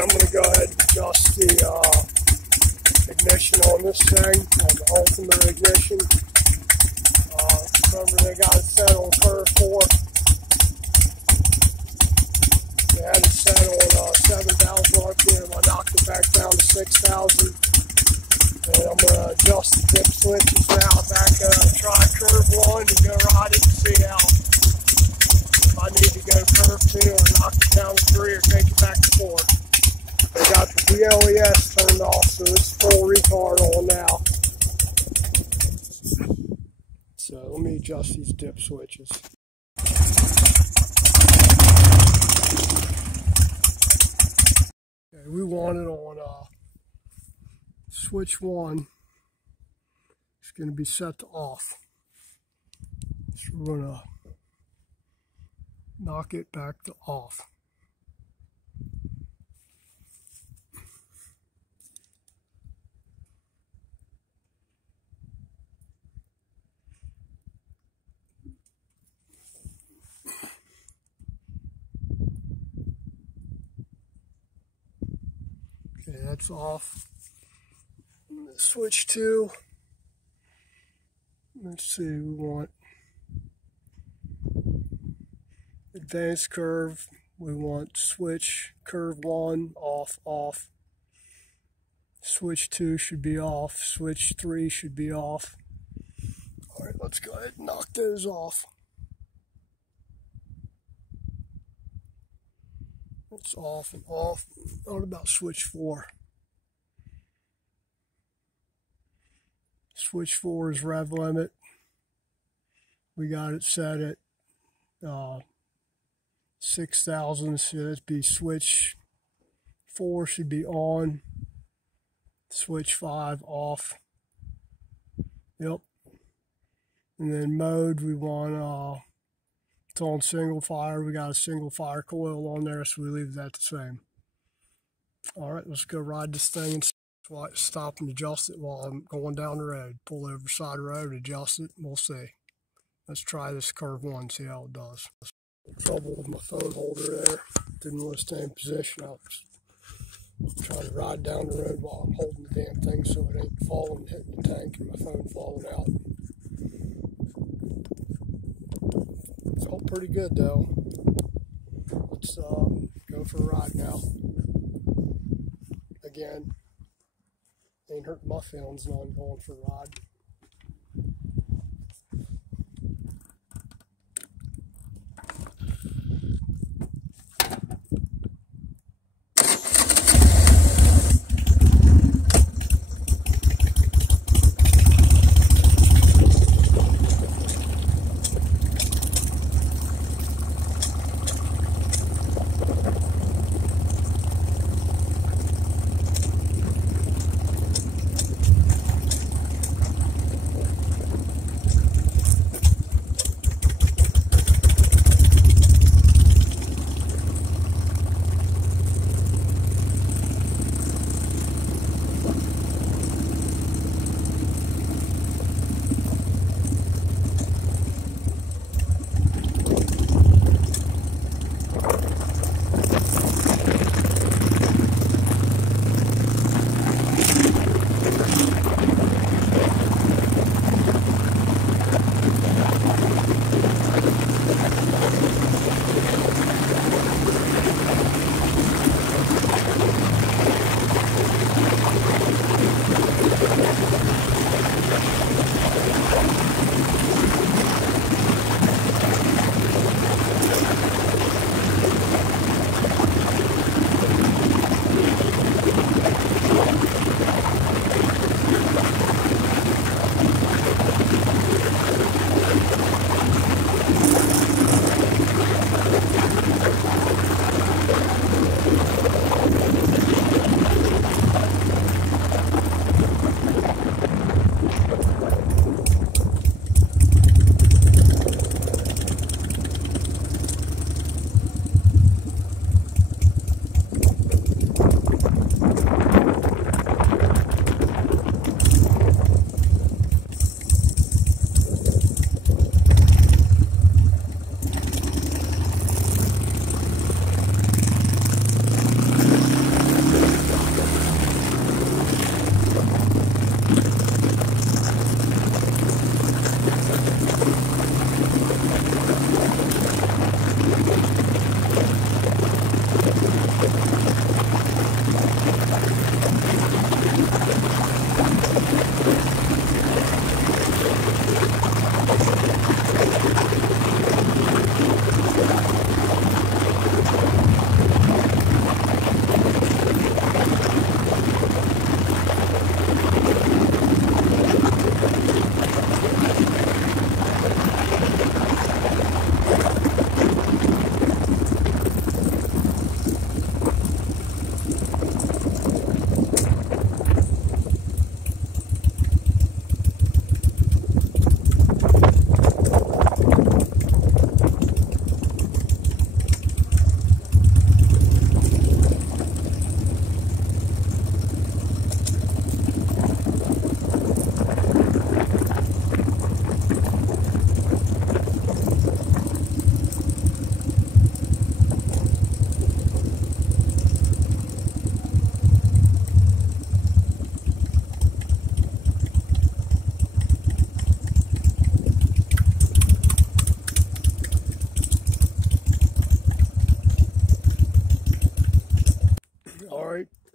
I'm going to go ahead and adjust the ignition on this thing, on the Ultima ignition. Remember, they got it set on curve 4. They had it set on 7,000 RPM. I knocked it back down to 6,000. And I'm going to adjust the dip switches now. Back, try curve 1 and go ride it and see how. If I need to go curve 2 or knock it down to 3 or take it back to 4. They got the VLES turned off, so it's full retard on now. So let me adjust these dip switches. Okay, we want it on switch 1. It's going to be set to off. So we're going to knock it back to off. Okay, that's off. Switch 2. Let's see, we want advanced curve. We want switch curve 1 off, off. Switch 2 should be off. Switch 3 should be off. All right, let's go ahead and knock those off. It's off and off. What about switch 4? Switch 4 is rev limit. We got it set at 6,000, so that'd be switch 4 should be on. Switch 5 off. Yep. And then mode, we want it's on single fire. We got a single fire coil on there, so we leave that the same. All right, let's go ride this thing and stop and adjust it while I'm going down the road. Pull over the side of the road, adjust it, and we'll see. Let's try this curve 1, see how it does. Trouble with my phone holder there. Didn't want to stay in position. I was trying to ride down the road while I'm holding the damn thing so it ain't falling, hitting the tank, and my phone falling out. Felt pretty good though. Let's go for a ride now. Again, ain't hurting my feelings now I'm going for a ride.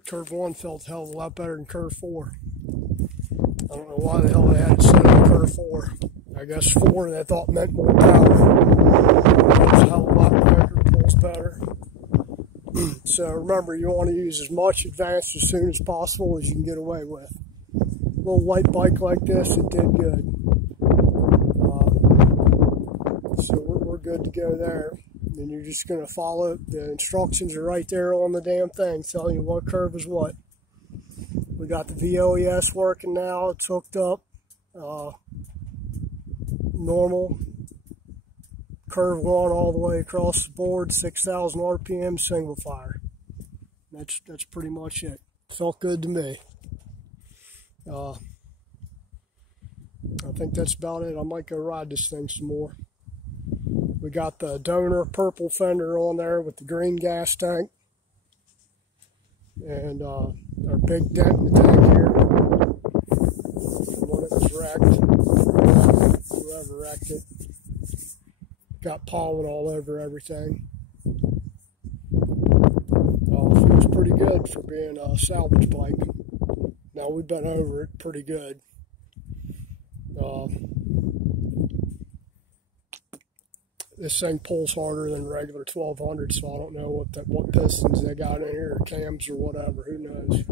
Curve 1 felt a hell of a lot better than Curve 4. I don't know why the hell they had it set on Curve 4. I guess 4 they thought meant more power. It's a hell of a lot quicker, pulls better. So remember, you want to use as much advanced as soon as possible as you can get away with. A little light bike like this, it did good. So we're good to go there. And you're just going to follow, the instructions are right there on the damn thing telling you what curve is what. We got the VOES working now, it's hooked up. Normal. Curve 1 all the way across the board, 6,000 RPM single fire. That's pretty much it. Felt good to me. I think that's about it. I might go ride this thing some more. We got the donor purple fender on there with the green gas tank. And our big dent in the tank here. When it was wrecked. Whoever wrecked it. Got pollen all over everything. Feels pretty good for being a salvage bike. Now we've been over it pretty good. This thing pulls harder than regular 1200, so I don't know what pistons they got in here, or cams or whatever. Who knows?